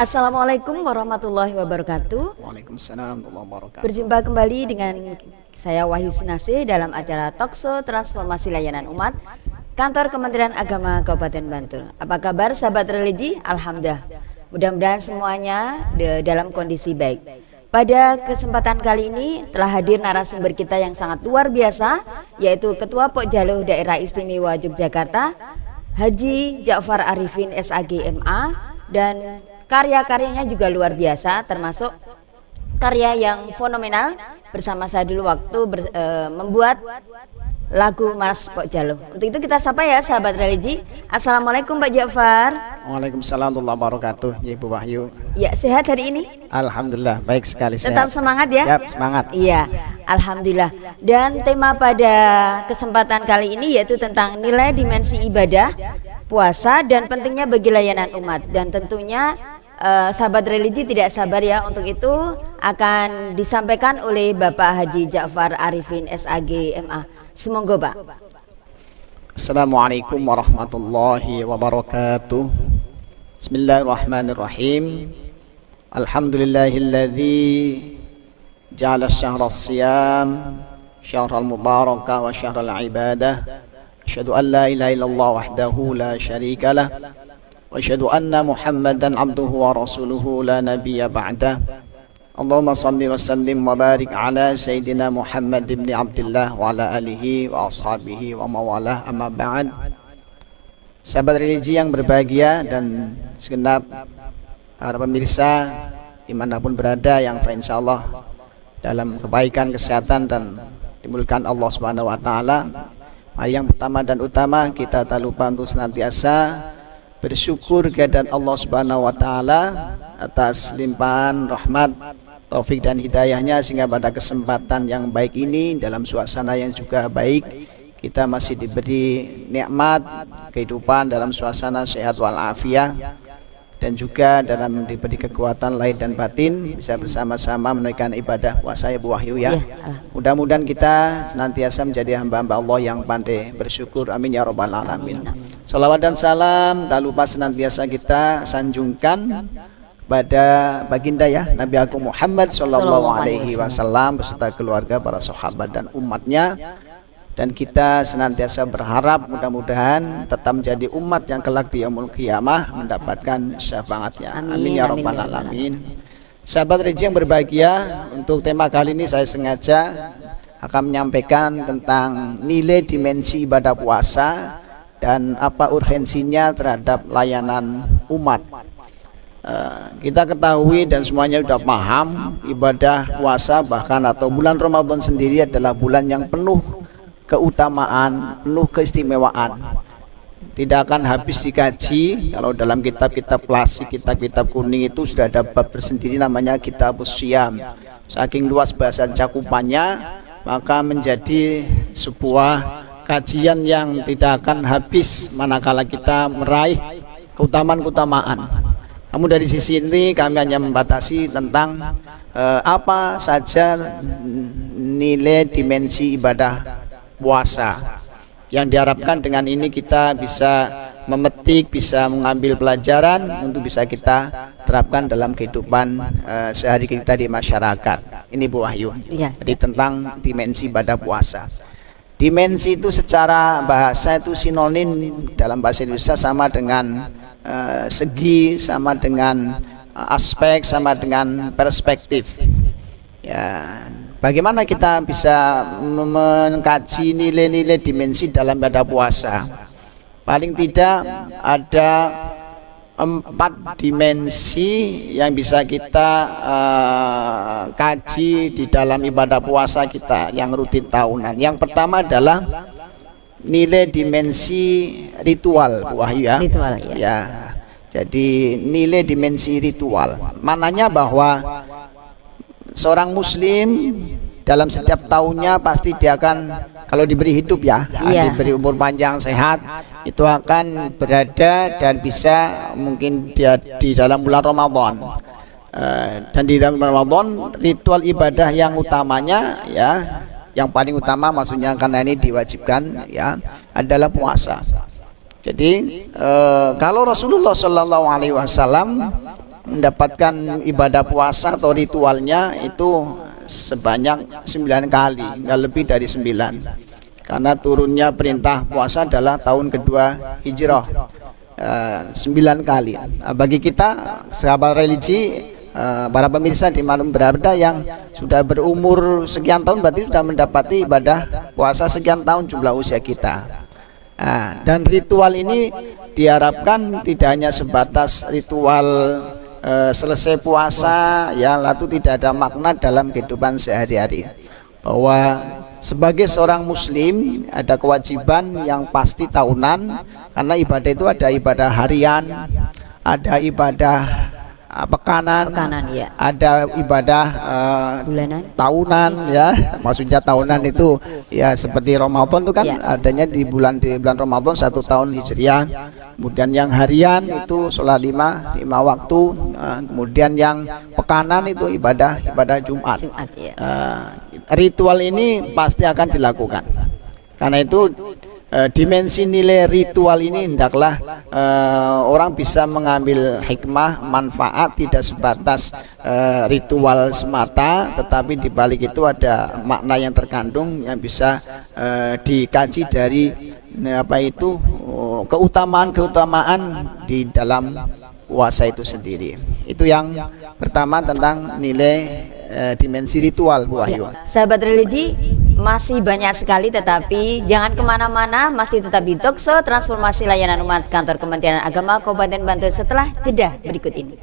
Assalamualaikum warahmatullahi wabarakatuh. Waalaikumsalam warahmatullahi wabarakatuh. Berjumpa kembali dengan saya Wahyu Sinasih dalam acara Talkshow Transformasi Layanan Umat Kantor Kementerian Agama Kabupaten Bantul. Apa kabar sahabat religi? Alhamdulillah. Mudah-mudahan semuanya dalam kondisi baik. Pada kesempatan kali ini telah hadir narasumber kita yang sangat luar biasa, yaitu Ketua Pokjaluh Daerah Istimewa Yogyakarta, Haji Ja'far Arifin SAG MA, dan karya-karyanya juga luar biasa, termasuk karya yang fenomenal. Bersama saya dulu waktu membuat lagu Mas Pokjaluh. Untuk itu kita sapa ya sahabat religi. Assalamualaikum Pak Ja'far. Waalaikumsalam warahmatullahi wabarakatuh. Ya Ibu Wahyu. Ya, sehat hari ini? Alhamdulillah baik sekali. Tetap sehat. Semangat ya? Siap, semangat. Iya, alhamdulillah. Dan tema pada kesempatan kali ini yaitu tentang nilai dimensi ibadah, puasa dan pentingnya bagi layanan umat. Dan tentunya sahabat religi tidak sabar ya, untuk itu akan disampaikan oleh Bapak Haji Ja'far Arifin SAG MA. Semoga Pak. Assalamualaikum warahmatullahi wabarakatuh. Bismillahirrahmanirrahim. Alhamdulillahilladzi ja'ala syahra as-siyam syahral mubarakah wa syahral ibadah. Asyhadu an la ilaha illallah wahdahu la syarika lah. وأشهد أن محمدا عبده ورسوله لا نبي بعده اللهم صل وسلم وبارك على سيدنا محمد بن عبد الله وعلى آله وأصحابه ومواله أما بعد. Sahabat religi yang berbahagia dan segenap para pemirsa dimanapun berada yang insyaallah dalam kebaikan, kesehatan dan dimulakan Allah Subhanahu wa taala. Yang pertama dan utama kita tak lupa untuk senantiasa bersyukur kehadirat Allah Subhanahu wa taala atas limpahan rahmat, taufik dan hidayahnya, sehingga pada kesempatan yang baik ini dalam suasana yang juga baik kita masih diberi nikmat kehidupan dalam suasana sehat walafiat, dan juga dalam diberi kekuatan lahir dan batin bisa bersama-sama menunaikan ibadah puasa ya Bu Wahyu ya. Mudah-mudahan kita senantiasa menjadi hamba-hamba Allah yang pandai bersyukur. Amin ya rabbal alamin. Salawat dan salam tak lupa senantiasa kita sanjungkan pada baginda ya Nabi Agung Muhammad sallallahu alaihi wasallam beserta keluarga, para sahabat dan umatnya. Dan kita senantiasa berharap mudah-mudahan tetap menjadi umat yang kelak di yaumul qiyamah mendapatkan syafaatnya. Amin ya rabbal alamin. Sahabat religi yang berbahagia, untuk tema kali ini saya sengaja akan menyampaikan tentang nilai dimensi ibadah puasa dan apa urgensinya terhadap layanan umat. Kita ketahui dan semuanya sudah paham, ibadah puasa bahkan atau bulan Ramadan sendiri adalah bulan yang penuh keutamaan, penuh keistimewaan. Tidak akan habis dikaji. Kalau dalam kitab-kitab klasik, kitab-kitab kuning itu sudah ada bab tersendiri namanya Kitabus Syiyam. Saking luas bahasa cakupannya, maka menjadi sebuah kajian yang tidak akan habis manakala kita meraih keutamaan-keutamaan. Namun dari sisi ini kami hanya membatasi tentang apa saja nilai dimensi ibadah puasa. Yang diharapkan dengan ini kita bisa memetik, bisa mengambil pelajaran untuk bisa kita terapkan dalam kehidupan sehari kita di masyarakat. Ini Bu Wahyu. Jadi tentang dimensi ibadah puasa. Dimensi itu secara bahasa itu sinonim dalam bahasa Indonesia sama dengan segi, sama dengan aspek, sama dengan perspektif. Ya. Bagaimana kita bisa mengkaji nilai-nilai dimensi dalam ibadah puasa? Paling tidak ada 4 dimensi yang bisa kita kaji di dalam ibadah puasa kita yang rutin tahunan. Yang pertama adalah nilai dimensi ritual, Bu Wahyu ya. Ritual ya. Ya. Jadi nilai dimensi ritual. Mananya bahwa seorang muslim dalam setiap tahunnya pasti dia akan, kalau diberi hidup ya, diberi umur panjang sehat, itu akan berada dan bisa mungkin dia di dalam bulan Ramadan. Dan di dalam Ramadan ritual ibadah yang utamanya ya, yang paling utama maksudnya karena ini diwajibkan ya, adalah puasa. Jadi kalau Rasulullah Shallallahu Alaihi Wasallam mendapatkan ibadah puasa atau ritualnya itu sebanyak 9 kali, nggak lebih dari 9. Karena turunnya perintah puasa adalah tahun kedua hijrah, 9 kali. Bagi kita sahabat religi, para pemirsa dimanapun berada yang sudah berumur sekian tahun, berarti sudah mendapati ibadah puasa sekian tahun jumlah usia kita. Dan ritual ini diharapkan tidak hanya sebatas ritual selesai puasa, ya, lalu tidak ada makna dalam kehidupan sehari-hari. Bahwa sebagai seorang muslim ada kewajiban yang pasti tahunan, karena ibadah itu ada ibadah harian, ada ibadah pekanan, ya. ada ibadah Bulanan. tahunan, ya. Maksudnya tahunan itu ya seperti Ramadan itu kan Ya. adanya di bulan Ramadan 1 tahun Hijriah. Kemudian yang harian itu sholat 5 waktu. Kemudian yang pekanan itu ibadah Jumat. Ya. Ritual ini pasti akan dilakukan. Karena itu dimensi nilai ritual ini hendaklah orang bisa mengambil hikmah, manfaat, tidak sebatas ritual semata, tetapi di balik itu ada makna yang terkandung yang bisa dikaji dari keutamaan di dalam puasa itu sendiri. Itu yang pertama tentang nilai dimensi ritual, Bu Wahyu. Sahabat religi, masih banyak sekali, tetapi jangan kemana-mana, masih tetap di Talkshow Transformasi Layanan Umat Kantor Kementerian Agama Kabupaten Bantul setelah jeda berikut ini.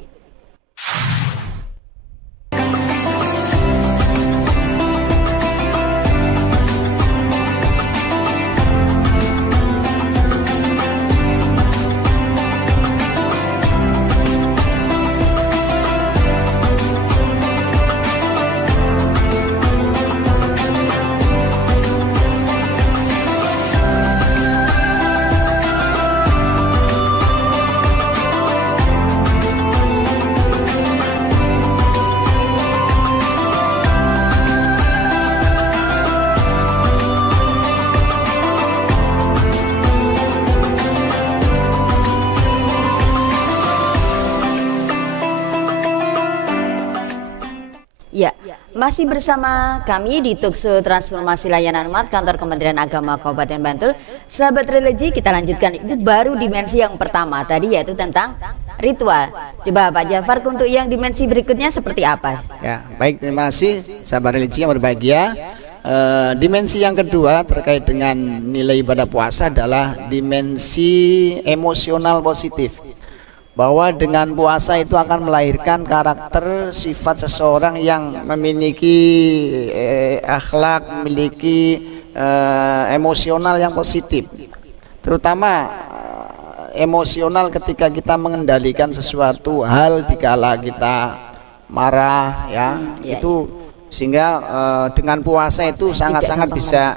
Ya, masih bersama kami di Talkshow Transformasi Layanan Umat Kantor Kementerian Agama Kabupaten Bantul. Sahabat religi, kita lanjutkan. Itu baru dimensi yang pertama tadi, yaitu tentang ritual. Coba Pak Jafar, untuk yang dimensi berikutnya seperti apa? Ya, baik, terima kasih sahabat religi yang berbahagia. Dimensi yang kedua terkait dengan nilai ibadah puasa adalah dimensi emosional positif. Bahwa dengan puasa itu akan melahirkan karakter sifat seseorang yang memiliki akhlak, memiliki emosional yang positif, terutama emosional ketika kita mengendalikan sesuatu hal dikala kita marah, ya, itu sehingga dengan puasa itu sangat-sangat bisa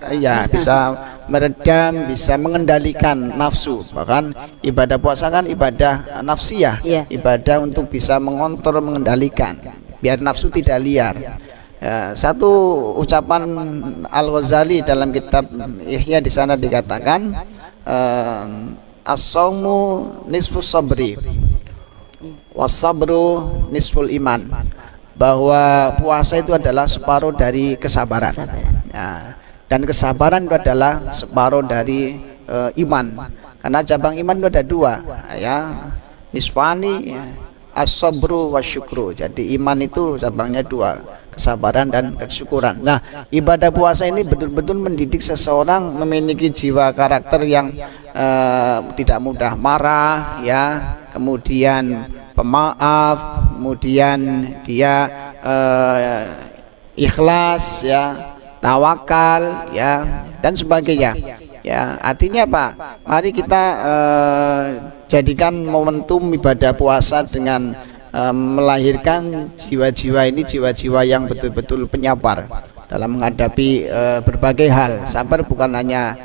meredam, bisa mengendalikan nafsu. Bahkan ibadah puasa kan ibadah nafsiyah, ibadah untuk bisa mengontrol, mengendalikan biar nafsu tidak liar. Satu ucapan Al-Ghazali dalam kitab Ihya di sana dikatakan as-shaumu nisfus sabri was-sabru nisful iman, bahwa puasa itu adalah separuh dari kesabaran. Dan kesabaran itu adalah separuh dari iman. Karena cabang iman itu ada 2, ya, nisfani, as-sabru wasyukru. Jadi iman itu cabangnya 2, kesabaran dan kesyukuran. Nah, ibadah puasa ini betul-betul mendidik seseorang memiliki jiwa karakter yang tidak mudah marah, ya, kemudian pemaaf, kemudian dia ikhlas, ya, tawakal, ya, dan sebagainya. Ya, artinya apa? Mari kita jadikan momentum ibadah puasa dengan melahirkan jiwa-jiwa ini, jiwa-jiwa yang betul-betul penyabar dalam menghadapi berbagai hal. Sabar bukan hanya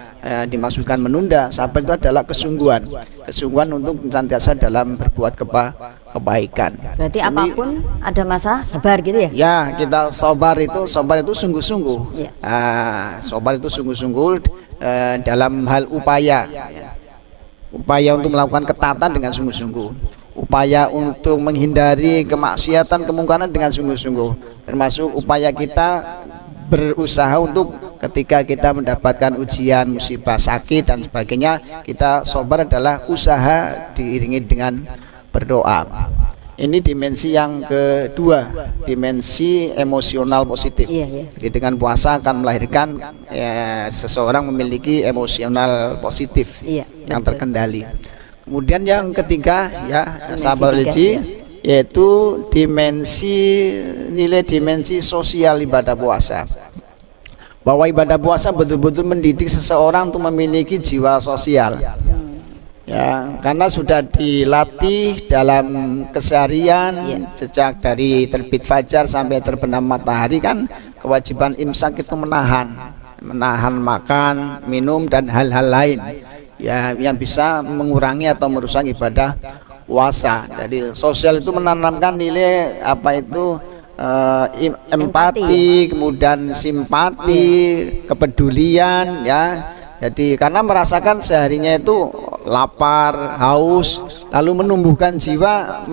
dimaksudkan menunda, sabar itu adalah kesungguhan untuk senantiasa dalam berbuat kebaikan. Berarti apapun ada masalah, sabar gitu ya? Ya, kita sabar itu sungguh-sungguh. Ya. Sabar itu sungguh-sungguh dalam hal upaya untuk melakukan ketaatan dengan sungguh-sungguh. upaya untuk menghindari kemaksiatan, kemungkaran dengan sungguh-sungguh, termasuk upaya kita berusaha untuk ketika kita mendapatkan ujian, musibah, sakit dan sebagainya, kita sabar adalah usaha diiringi dengan berdoa. Ini dimensi yang kedua, dimensi emosional positif. Jadi dengan puasa akan melahirkan seseorang memiliki emosional positif yang terkendali. Kemudian yang ketiga sahabat religi, yaitu nilai dimensi sosial ibadah puasa. Bahwa ibadah puasa betul-betul mendidik seseorang untuk memiliki jiwa sosial. Ya, karena sudah dilatih dalam keseharian sejak dari terbit fajar sampai terbenam matahari, kan kewajiban imsak itu menahan makan, minum dan hal-hal lain ya yang bisa mengurangi atau merusak ibadah puasa. Jadi sosial itu menanamkan nilai apa itu empati, kemudian simpati, kepedulian ya. Jadi karena merasakan seharinya itu lapar, haus, lalu menumbuhkan jiwa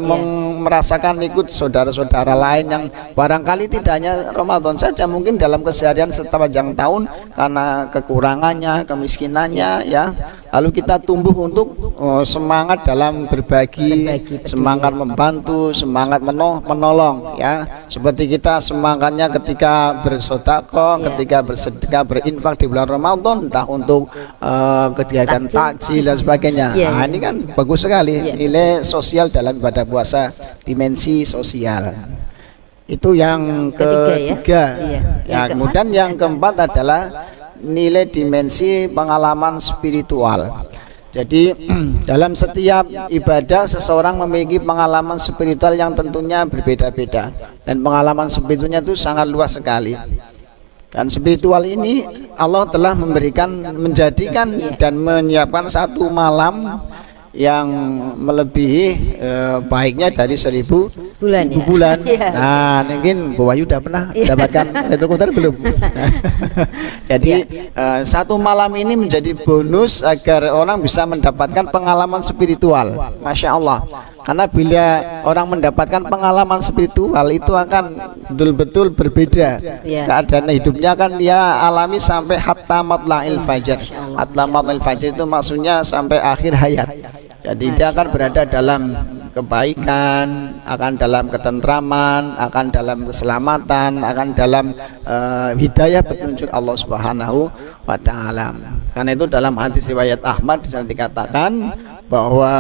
merasakan ikut saudara-saudara lain yang barangkali tidak hanya Ramadan saja, mungkin dalam keseharian sepanjang tahun karena kekurangannya, kemiskinannya ya. Lalu kita tumbuh untuk semangat dalam berbagi, semangat membantu, semangat menolong ya. Seperti kita semangatnya ketika bersedekah, ketika bersedekah, berinfak di bulan Ramadan, entah untuk kegiatan takjil dan sebagainya. Nah, ini kan bagus sekali nilai sosial dalam ibadah puasa, dimensi sosial. Itu yang ketiga. Ya, kemudian yang keempat adalah nilai dimensi pengalaman spiritual. Jadi dalam setiap ibadah seseorang memiliki pengalaman spiritual yang tentunya berbeda-beda, dan pengalaman spiritualnya itu sangat luas sekali. Dan spiritual ini Allah telah menjadikan dan menyiapkan satu malam yang melebihi baiknya dari 1000 bulan. Nah, mungkin Bu Wahyu sudah pernah dapatkan Lailatul Qadar belum? Jadi satu malam ini menjadi bonus agar orang bisa mendapatkan pengalaman spiritual. Masya Allah. Karena bila orang mendapatkan pengalaman spiritual itu akan betul-betul berbeda. Keadaan hidupnya kan dia alami sampai hatta matla'il fajar. Hatta matla'il fajar itu maksudnya sampai akhir hayat. Jadi dia akan berada dalam kebaikan, akan dalam ketentraman, akan dalam keselamatan, akan dalam hidayah petunjuk Allah Subhanahu wa taala. Karena itu dalam hadis riwayat Ahmad disana dikatakan bahwa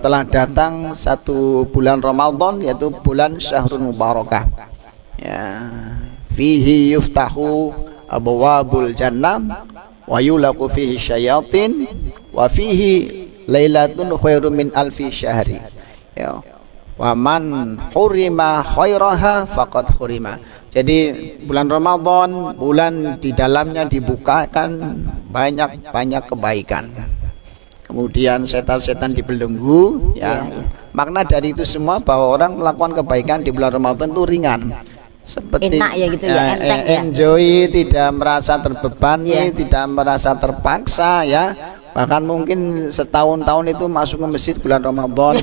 telah datang satu bulan Ramadan, yaitu bulan Syahrul Mubarakah. Ya, fihi yuftahu abwabul jannah wa yulaqu fihi syayatin wa fihi lailatun khairum min alfi syahri. Ya. Wa man hurima khairaha faqad hurima. Jadi bulan Ramadan, bulan di dalamnya dibukakan banyak kebaikan. Kemudian setan-setan dibelenggu ya. Makna dari itu semua bahwa orang melakukan kebaikan di bulan Ramadan itu ringan. Seperti enak ya gitu ya, enteng ya. Enjoy, tidak merasa terbebani, tidak merasa terpaksa ya. Bahkan mungkin setahun-tahun itu masuk ke masjid bulan Ramadan,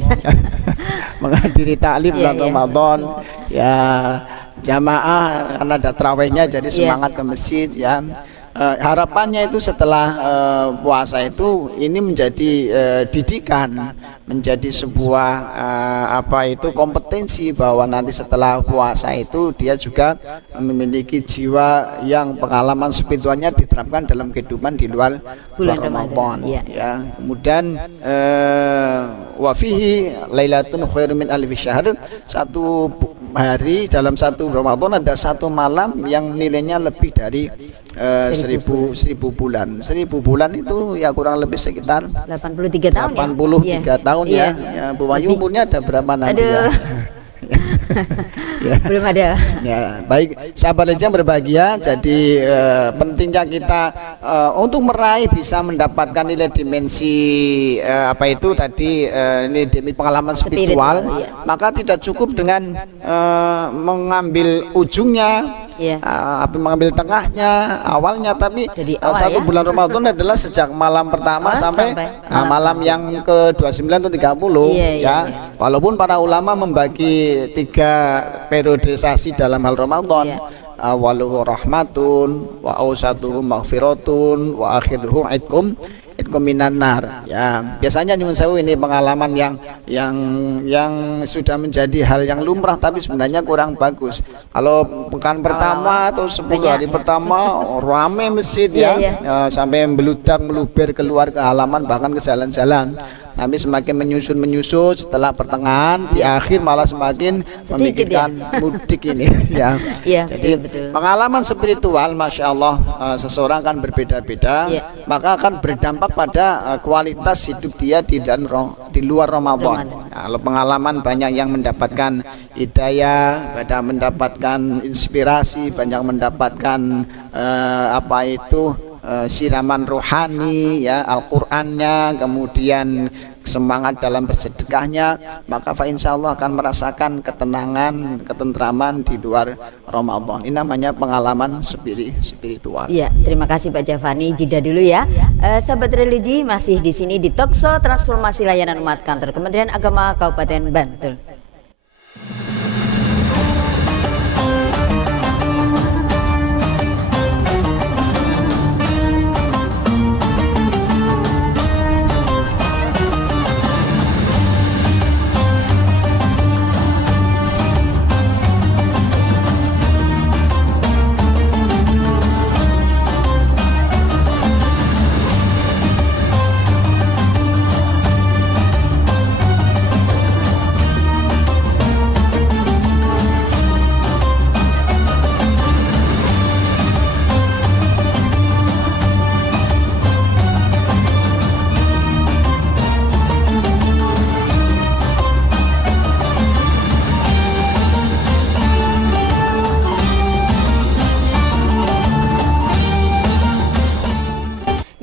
menghadiri taklim bulan Ramadan, ya jamaah karena ada tarawihnya jadi semangat ke masjid ya. Harapannya itu setelah puasa itu ini menjadi didikan, menjadi sebuah kompetensi bahwa nanti setelah puasa itu dia juga memiliki jiwa yang pengalaman spiritualnya diterapkan dalam kehidupan di luar bulan Ramadan. Ya. Kemudian wa fihi lailatun khairum min alfi syahr, satu hari dalam satu Ramadan ada satu malam yang nilainya lebih dari 1000 bulan. 1000 bulan itu ya kurang lebih sekitar 83 tahun 83 tahun ya. Bu Wahyu umurnya ada berapa nanti ya? Belum ada. Ya, baik sahabat yang berbahagia. Jadi pentingnya kita untuk meraih bisa mendapatkan nilai dimensi ini pengalaman spiritual, maka tidak cukup dengan mengambil ujungnya Iya. mengambil tengahnya, awalnya, tapi Jadi awal, satu ya? bulan Ramadan adalah sejak malam pertama sampai malam yang ke-29 atau 30 Iya, ya. iya. Walaupun para ulama membagi 3 periodisasi dalam hal Ramadan. Iya. Awaluhu rahmatun wa awsatuhu maghfiratun wa akhiruhu idkum minan nar. Ya, biasanya nyuwun sewu ini pengalaman yang sudah menjadi hal yang lumrah, tapi sebenarnya kurang bagus. Kalau pekan pertama atau 10 hari pertama rame masjid ya, sampai meludak meluber keluar ke halaman, bahkan ke jalan-jalan. Tapi semakin menyusut setelah pertengahan, di akhir malah semakin memikirkan mudik ini ya. Jadi betul. pengalaman spiritual, masya Allah, seseorang kan berbeda-beda, maka akan berdampak pada kualitas hidup dia di luar Ramadan. Kalau pengalaman banyak yang mendapatkan hidayah, banyak mendapatkan inspirasi, banyak mendapatkan siraman rohani ya, Al-Qur'annya, kemudian semangat dalam bersedekahnya, maka insya Allah akan merasakan ketenangan, ketentraman di luar Ramadan. Ini namanya pengalaman spiritual. Iya, terima kasih Pak Javani. Jeda dulu ya. Sahabat religi, masih di sini di Talkshow Transformasi Layanan Umat Kantor Kementerian Agama Kabupaten Bantul.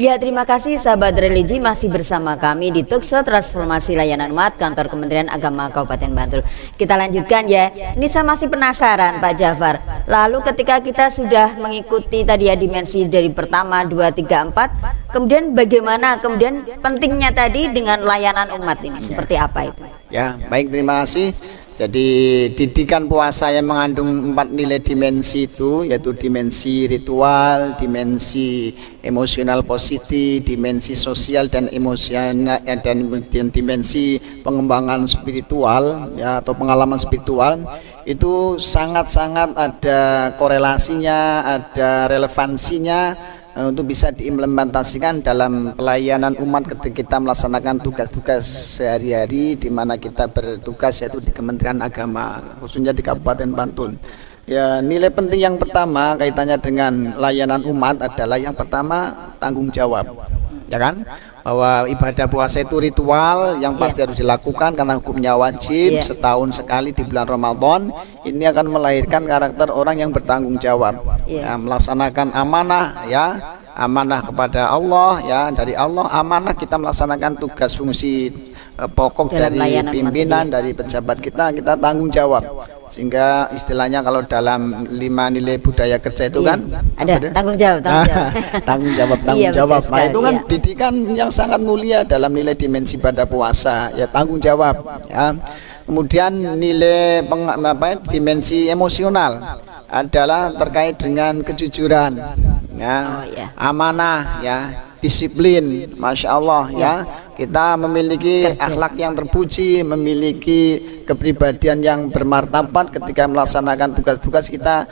Ya, terima kasih sahabat religi, masih bersama kami di Talkshow Transformasi Layanan Umat Kantor Kementerian Agama Kabupaten Bantul. Kita lanjutkan ya. Ini saya masih penasaran Pak Jafar. Lalu ketika kita sudah mengikuti tadi ya dimensi dari pertama, 2, 3, 4, kemudian bagaimana kemudian pentingnya tadi dengan layanan umat ini, seperti apa itu? Ya, baik, terima kasih. Jadi didikan puasa yang mengandung 4 nilai dimensi itu, yaitu dimensi ritual, dimensi emosional positif, dimensi sosial dan emosional, dan dimensi pengembangan spiritual ya, atau pengalaman spiritual, itu sangat-sangat ada korelasinya, ada relevansinya untuk bisa diimplementasikan dalam pelayanan umat ketika kita melaksanakan tugas-tugas sehari-hari di mana kita bertugas, yaitu di Kementerian Agama, khususnya di Kabupaten Bantul. Ya, nilai penting yang pertama kaitannya dengan layanan umat adalah yang pertama tanggung jawab, ya kan? Bahwa ibadah puasa itu ritual yang pasti harus dilakukan karena hukumnya wajib, setahun sekali di bulan Ramadan. Ini akan melahirkan karakter orang yang bertanggung jawab, ya, melaksanakan amanah, ya, amanah kepada Allah, ya, dari Allah, amanah kita melaksanakan tugas fungsi pokok dari pimpinan, dari pejabat kita tanggung jawab. Sehingga istilahnya kalau dalam 5 nilai budaya kerja itu kan ada tanggung jawab, tanggung jawab. Nah, itu kan didikan yang sangat mulia dalam nilai dimensi pada puasa, ya, tanggung jawab, ya. Kemudian nilai dimensi emosional adalah terkait dengan kejujuran, ya, amanah, ya, disiplin, masya Allah, ya. Kita memiliki akhlak yang terpuji, memiliki kepribadian yang bermartabat ketika melaksanakan tugas-tugas kita,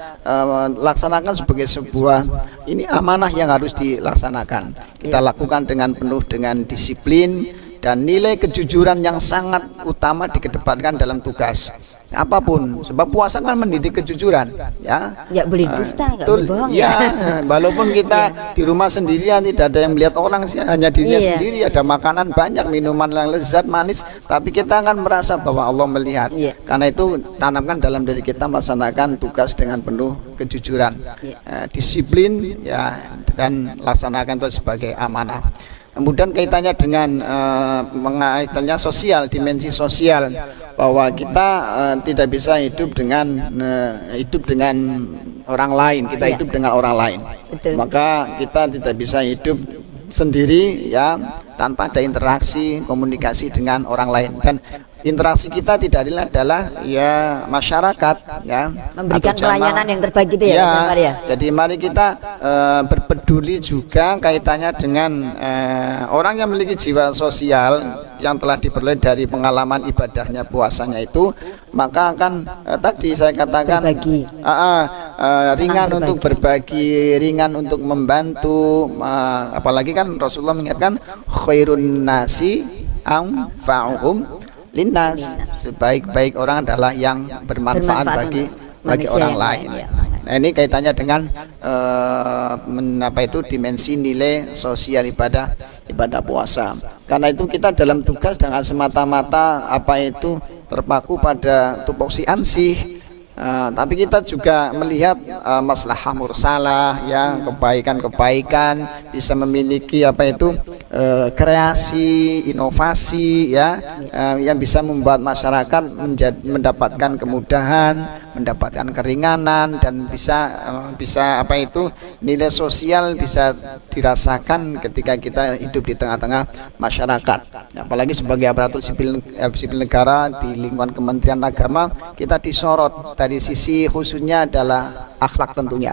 laksanakan sebagai sebuah ini amanah yang harus dilaksanakan. Kita lakukan dengan penuh dengan disiplin dan nilai kejujuran yang sangat utama dikedepankan dalam tugas apapun, sebab puasa kan mendidik kejujuran, ya. Ya, boleh dusta, nggak betul, berbohong, ya. Walaupun kita di rumah sendirian tidak ada yang melihat orang, hanya dirinya sendiri, ada makanan banyak, minuman yang lezat manis, tapi kita akan merasa bahwa Allah melihat. Karena itu tanamkan dalam diri kita melaksanakan tugas dengan penuh kejujuran, disiplin, ya, dan laksanakan itu sebagai amanah. Kemudian kaitannya dengan kaitannya sosial, dimensi sosial, bahwa kita tidak bisa hidup dengan orang lain, kita hidup dengan orang lain. Betul. Maka kita tidak bisa hidup sendiri ya tanpa ada interaksi komunikasi dengan orang lain, dan interaksi kita tidak adalah ya masyarakat ya, memberikan pelayanan yang terbaik gitu ya, Pak Jafar, ya. Jadi mari kita berpeduli juga kaitannya dengan orang yang memiliki jiwa sosial yang telah diperoleh dari pengalaman ibadahnya puasanya itu, maka akan tadi saya katakan ringan untuk berbagi, ringan untuk membantu, apalagi kan Rasulullah mengingatkan khairun nasi anfa'uhum linnas, sebaik-baik orang adalah yang bermanfaat bagi orang lain. Nah, ini kaitannya dengan dimensi nilai sosial ibadah puasa. Karena itu kita dalam tugas jangan semata-mata terpaku pada tupoksi ansih, tapi kita juga melihat maslahah mursalah ya, kebaikan-kebaikan, bisa memiliki kreasi, inovasi ya, yang bisa membuat masyarakat mendapatkan kemudahan, mendapatkan keringanan, dan bisa nilai sosial bisa dirasakan ketika kita hidup di tengah-tengah masyarakat. Apalagi sebagai aparatur sipil negara di lingkungan Kementerian Agama, kita disorot dari sisi khususnya adalah akhlak tentunya,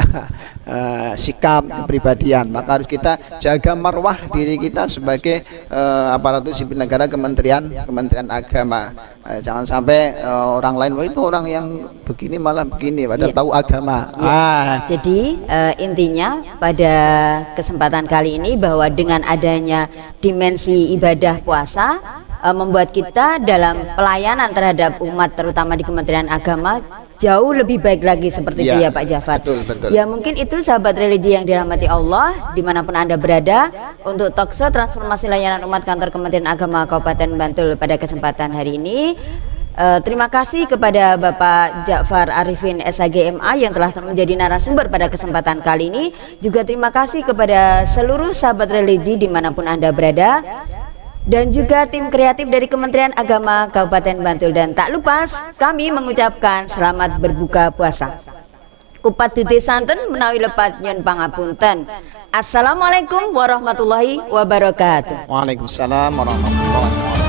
sikap kepribadian. Maka harus kita jaga marwah diri kita sebagai aparatur sipil negara Kementerian Agama. Jangan sampai orang lain, wah itu orang yang begini malah begini, padahal tahu agama. Jadi intinya pada kesempatan kali ini bahwa dengan adanya dimensi ibadah puasa membuat kita dalam pelayanan terhadap umat terutama di Kementerian Agama jauh lebih baik lagi seperti itu ya Pak Jafar. Betul. Ya mungkin itu sahabat religi yang dirahmati Allah dimanapun Anda berada, untuk Talkshow Transformasi Layanan Umat Kantor Kementerian Agama Kabupaten Bantul pada kesempatan hari ini. Terima kasih kepada Bapak Ja'far Arifin SHG MA yang telah menjadi narasumber pada kesempatan kali ini. Juga terima kasih kepada seluruh sahabat religi dimanapun Anda berada, dan juga tim kreatif dari Kementerian Agama Kabupaten Bantul. Dan tak lupa kami mengucapkan selamat berbuka puasa. Kupat duti santen menawi lepat nyen pangapunten. Assalamualaikum warahmatullahi wabarakatuh. Waalaikumsalam warahmatullahi wabarakatuh.